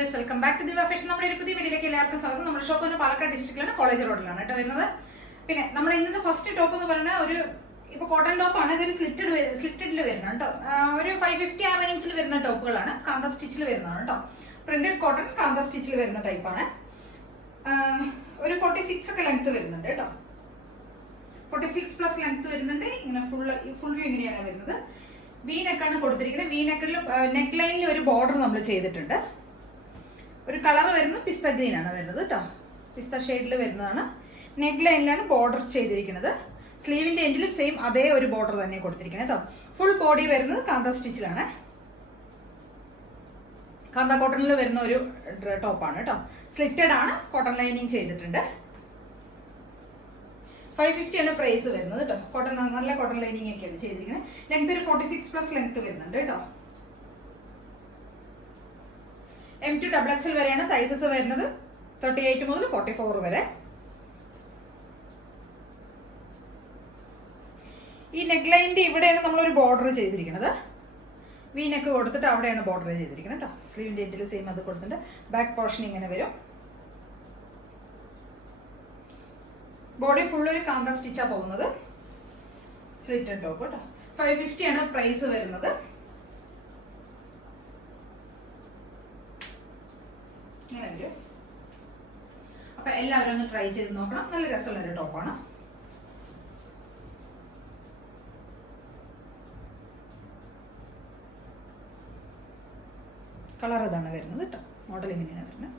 Viewers, welcome back to ദിവ fashion. നമ്മുടെ ഒരു പുതിയ വീഡിയോയിലേക്ക് എല്ലാവർക്കും സ്വാഗതം. നമ്മുടെ ഷോപ്പ് ഒന്ന് പാലക്കാട് ഡിസ്ട്രിക്റ്റിലാണ്, കോളേജ് റോഡിലാണ് കേട്ടോ വരുന്നത്. പിന്നെ നമ്മുടെ ഇന്നത്തെ ഫസ്റ്റ് ടോപ്പ് എന്ന് പറയുന്നത് ഒരു ഇപ്പോൾ കോട്ടൺ ടോപ്പാണ്. ഇതൊരു സ്ലിറ്റഡിൽ വരുന്നത് കേട്ടോ. ഒരു 550 ആ റേഞ്ചിൽ വരുന്ന ടോപ്പുകളാണ്. കാന്ത സ്റ്റിച്ചിൽ വരുന്നതാണ് കേട്ടോ. പ്രിന്റഡ് കോട്ടൺ കാന്ത സ്റ്റിച്ചിൽ വരുന്ന ടൈപ്പാണ്. ഒരു 46 ഒക്കെ ലെങ്ത് വരുന്നുണ്ട് കേട്ടോ. 46 പ്ലസ് ലെങ്ത് വരുന്നുണ്ട്. ഇങ്ങനെ ഫുൾ വ്യൂ ഇങ്ങനെയാണ് വരുന്നത്. വി നെക്കാണ് കൊടുത്തിരിക്കുന്നത്. വി നെക്കിൽ നെക്ക് ലൈനിൽ ഒരു ബോർഡർ നമ്മൾ ചെയ്തിട്ടുണ്ട്. ഒരു കളർ വരുന്നത് പിസ്ത ഗ്രീൻ ആണ് വരുന്നത് കേട്ടോ. പിസ്ത ഷെയ്ഡിൽ വരുന്നതാണ്. നെക്ക് ലൈനിലാണ് ബോർഡർ ചെയ്തിരിക്കുന്നത്. സ്ലീവിന്റെ എൻഡിലും സെയിം അതേ ഒരു ബോർഡർ തന്നെ കൊടുത്തിരിക്കുന്നത് കേട്ടോ. ഫുൾ ബോഡി വരുന്നത് കാന്ത സ്റ്റിച്ചിലാണ്. കാന്ത കോട്ടണിൽ വരുന്ന ഒരു ടോപ്പാണ് കേട്ടോ. സ്ലിറ്റഡ് ആണ്. കോട്ടൺ ലൈനിങ് ചെയ്തിട്ടുണ്ട്. 550 ആണ് പ്രൈസ് വരുന്നത് കേട്ടോ. കോട്ടൺ നല്ല കോട്ടൺ ലൈനിങ് ഒക്കെയാണ് ചെയ്തിരിക്കുന്നത്. ലെങ്ത് ഒരു 46 പ്ലസ് ലെങ്ത് വരുന്നുണ്ട് കേട്ടോ. M2 XXL വരെയാണ് സൈസസ് വരുന്നത്. 38 മുതൽ 44 വരെ. ഈ നെക്ക് ലൈനിന്റെ ഇവിടെയാണ് നമ്മളൊരു ബോർഡർ ചെയ്തിരിക്കുന്നത്. വി നെക്ക് കൊടുത്തിട്ട് അവിടെയാണ് ബോർഡർ ചെയ്തിരിക്കുന്നത് കേട്ടോ. സ്ലീവിന്റെ എൻഡിൽ സെയിം അത് കൊടുത്തിട്ട് ബാക്ക് പോർഷൻ ഇങ്ങനെ വരും. ബോഡി ഫുൾ ഒരു കാന്ത സ്റ്റിച്ചാ പോകുന്നത്. സ്ലിറ്റഡ് ടോപ്പ് കേട്ടോ. 550 ആണ് പ്രൈസ് വരുന്നത്. ഇങ്ങനെ വരും. അപ്പൊ എല്ലാവരും ഒന്ന് ട്രൈ ചെയ്ത് നോക്കണം. നല്ല രസമുള്ള ഒരു ടോപ്പാണ്. കളർ ഇതാണ് വരുന്നത് കേട്ടോ. മോഡൽ ഇങ്ങനെയാണ് വരുന്നത്.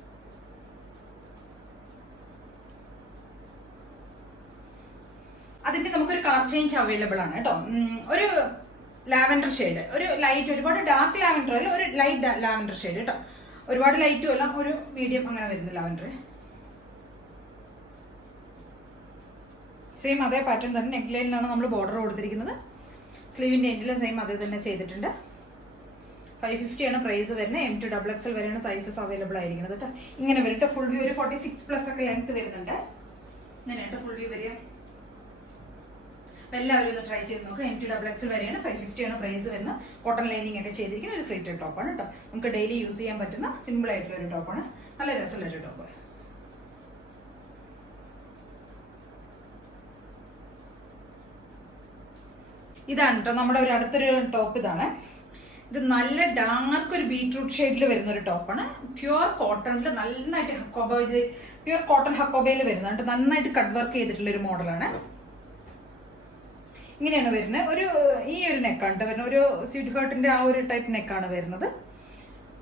അതിന്റെ നമുക്കൊരു കളർ ചേഞ്ച് അവൈലബിൾ ആണ് കേട്ടോ. ഒരു ലാവൻഡർ ഷെയ്ഡ്, ഒരു ലൈറ്റ്, ഒരുപാട് ഡാർക്ക് ലാവൻഡർ അല്ല, ഒരു ലൈറ്റ് ലാവൻഡർ ഷെയ്ഡ് കേട്ടോ. ഒരുപാട് ലൈറ്റും അല്ല, ഒരു മീഡിയം അങ്ങനെ വരുന്ന ലാവൻഡർ. സെയിം അതേ പാറ്റേൺ തന്നെ നെക്ക് ലൈനിലാണ് നമ്മൾ ബോർഡർ കൊടുത്തിരിക്കുന്നത്. സ്ലീവിന്റെ എൻഡിലും സെയിം അതേ തന്നെ ചെയ്തിട്ടുണ്ട്. 550 ആണ് പ്രൈസ് വരുന്നത്. M2 XXL വരെയാണ് സൈസസ് അവൈലബിൾ ആയിരിക്കുന്നത് കേട്ടോ. ഇങ്ങനെ വരും. ഫുൾ വ്യൂ ഒരു 46 പ്ലസ് ഒക്കെ ലെങ്ത് വരുന്നുണ്ട്. ഇങ്ങനെയാണ് ഫുൾ വ്യൂ വരിക. എല്ലാവരും ഒന്ന് ട്രൈ ചെയ്ത് നോക്കാം. M2 XXL വരെയാണ്. 550 ആണ് പ്രൈസ് വരുന്നത്. കോട്ടൺ ലൈനിങ് ഒക്കെ ചെയ്തിരിക്കുന്ന ഒരു സ്ലിറ്റഡ് ടോപ്പാണ് കേട്ടോ. നമുക്ക് ഡെയിലി യൂസ് ചെയ്യാൻ പറ്റുന്ന സിമ്പിൾ ആയിട്ടുള്ള ഒരു ടോപ്പാണ്. നല്ല രസമുള്ള ഒരു ടോപ്പ്. ഇതാണ് കേട്ടോ നമ്മുടെ ഒരു അടുത്തൊരു ടോപ്പ്. ഇതാണ്. ഇത് നല്ല ഡാർക്ക് ഒരു ബീട്രൂട്ട് ഷെയ്ഡിൽ വരുന്ന ഒരു ടോപ്പാണ്. പ്യുവർ കോട്ടണിൽ നന്നായിട്ട് ഹക്കോബ, ഇത് പ്യുവർ കോട്ടൺ ഹക്കോബയിൽ വരുന്നുണ്ട്. നന്നായിട്ട് കട്ട് വർക്ക് ചെയ്തിട്ടുള്ള ഒരു മോഡലാണ്. ഇങ്ങനെയാണ് വരുന്നത്. ഈ ഒരു നെക്കാണ് വരുന്നത്. ഒരു സ്വീറ്റ് ഹേർട്ടിന്റെ ആ ഒരു ടൈപ്പ് നെക്കാണ് വരുന്നത്.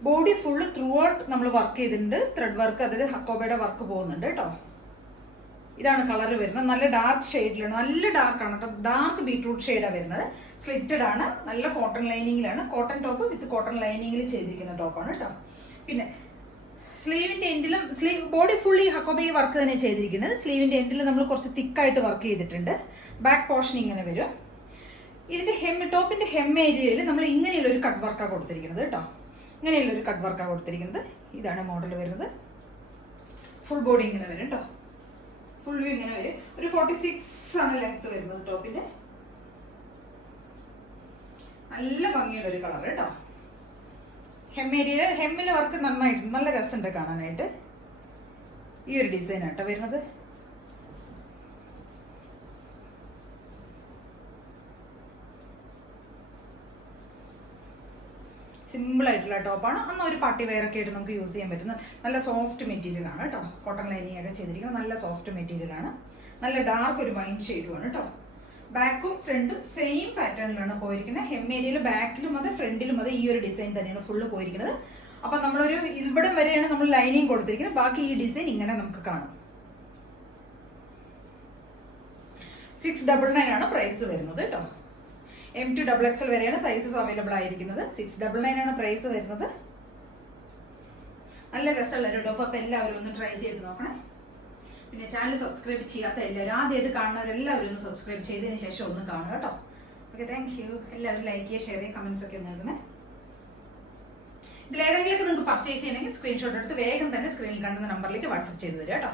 ബോഡി ഫുള്ള് ത്രൂ ഔട്ട് നമ്മൾ വർക്ക് ചെയ്തിട്ടുണ്ട്. ത്രെഡ് വർക്ക്, അതായത് ഹക്കോബയുടെ വർക്ക് പോകുന്നുണ്ട് കേട്ടോ. ഇതാണ് കളർ വരുന്നത്. നല്ല ഡാർക്ക് ഷെയ്ഡിലാണ്. നല്ല ഡാർക്ക് ആണ് കേട്ടോ. ഡാർക്ക് ബീട്രൂട്ട് ഷെയ്ഡാണ് വരുന്നത്. സ്ലിറ്റഡ് ആണ്. നല്ല കോട്ടൺ ലൈനിങ്ങിലാണ്. കോട്ടൺ ടോപ്പ് വിത്ത് കോട്ടൺ ലൈനിങ്ങിൽ ചെയ്തിരിക്കുന്ന ടോപ്പാണ് കേട്ടോ. പിന്നെ സ്ലീവിന്റെ എൻഡിലും ബോഡി ഫുള്ളി ഹക്കോബൈ വർക്ക് തന്നെ ചെയ്തിരിക്കുന്നത്. സ്ലീവിന്റെ എൻഡിൽ നമ്മൾ കുറച്ച് തിക്കായിട്ട് വർക്ക് ചെയ്തിട്ടുണ്ട്. ബാക്ക് പോർഷൻ ഇങ്ങനെ വരും. ഇതിന്റെ ടോപ്പിന്റെ ഹെം ഏരിയയിൽ നമ്മൾ ഇങ്ങനെയുള്ള ഒരു കട്ട് വർക്കാണ് കൊടുത്തിരിക്കുന്നത് കേട്ടോ. ഇങ്ങനെയുള്ള ഒരു കട്ട് വർക്കാണ് കൊടുത്തിരിക്കുന്നത്. ഇതാണ് മോഡൽ വരുന്നത്. ഫുൾ ബോഡി ഇങ്ങനെ വരും കേട്ടോ. ഫുൾ വ്യൂ ഇങ്ങനെ വരും. ഒരു 46 ആണ് ലെങ്ത് വരുന്നത് ടോപ്പിന്റെ. നല്ല ഭംഗിയുള്ള ഒരു കളർ കേട്ടോ. ഹെമ്മിലെ വർക്ക് നന്നായിട്ട് നല്ല രസമുണ്ട് കാണാനായിട്ട്. ഈ ഒരു ഡിസൈൻ ആട്ടോ വരുന്നത്. സിമ്പിൾ ആയിട്ടുള്ള ടോപ്പാണ്. അന്ന് ഒരു പാർട്ടി വെയർ ഒക്കെ ആയിട്ട് നമുക്ക് യൂസ് ചെയ്യാൻ പറ്റുന്ന നല്ല സോഫ്റ്റ് മെറ്റീരിയൽ ആണ് കേട്ടോ. കോട്ടൺ ലൈനിങ് ഒക്കെ ചെയ്തിരിക്കുന്നത് നല്ല സോഫ്റ്റ് മെറ്റീരിയൽ ആണ്. നല്ല ഡാർക്ക് ഒരു വൈൻ ഷെയ്ഡുമാണ് കേട്ടോ. ബാക്കും ഫ്രണ്ടും സെയിം പാറ്റേണിലാണ് പോയിരിക്കുന്നത്. ഹെം ഏരിയയിൽ ബാക്കിലും അതെ ഫ്രണ്ടിലും അതെ ഈ ഒരു ഡിസൈൻ തന്നെയാണ് ഫുള്ള് പോയിരിക്കുന്നത്. അപ്പൊ നമ്മളൊരു ഇവിടം വരെയാണ് നമ്മൾ ലൈനിങ് കൊടുത്തിരിക്കുന്നത്. ബാക്കി ഈ ഡിസൈൻ ഇങ്ങനെ നമുക്ക് കാണാം. 699 ആണ് പ്രൈസ് വരുന്നത് കേട്ടോ. M2 XXL വരെയാണ് സൈസസ് അവൈലബിൾ ആയിരിക്കുന്നത്. 699 ആണ് പ്രൈസ് വരുന്നത്. നല്ല രസമുള്ള ഒരു ടോപ്പ്. അപ്പൊ എല്ലാവരും ഒന്ന് ട്രൈ ചെയ്ത് നോക്കണേ. പിന്നെ ചാനൽ സബ്സ്ക്രൈബ് ചെയ്യാത്ത എല്ലാവരും, ആദ്യമായിട്ട് കാണുന്നവരെല്ലാവരും ഒന്ന് സബ്സ്ക്രൈബ് ചെയ്തതിന് ശേഷം ഒന്ന് കാണുക കേട്ടോ. Okay, thank you. എല്ലാവരും ലൈക്ക് ചെയ്യുക, ഷെയർ ചെയ്യുക, കമന്റ്സ് ഒക്കെ ഒന്ന് നൽകണേ. ഇതിലേതെങ്കിലും നിങ്ങൾക്ക് പർച്ചേസ് ചെയ്യണമെങ്കിൽ സ്ക്രീൻഷോട്ട് എടുത്ത് വേഗം തന്നെ സ്ക്രീനിൽ കാണുന്ന നമ്പറിലേക്ക് വാട്സപ്പ് ചെയ്ത് തരാം കേട്ടോ.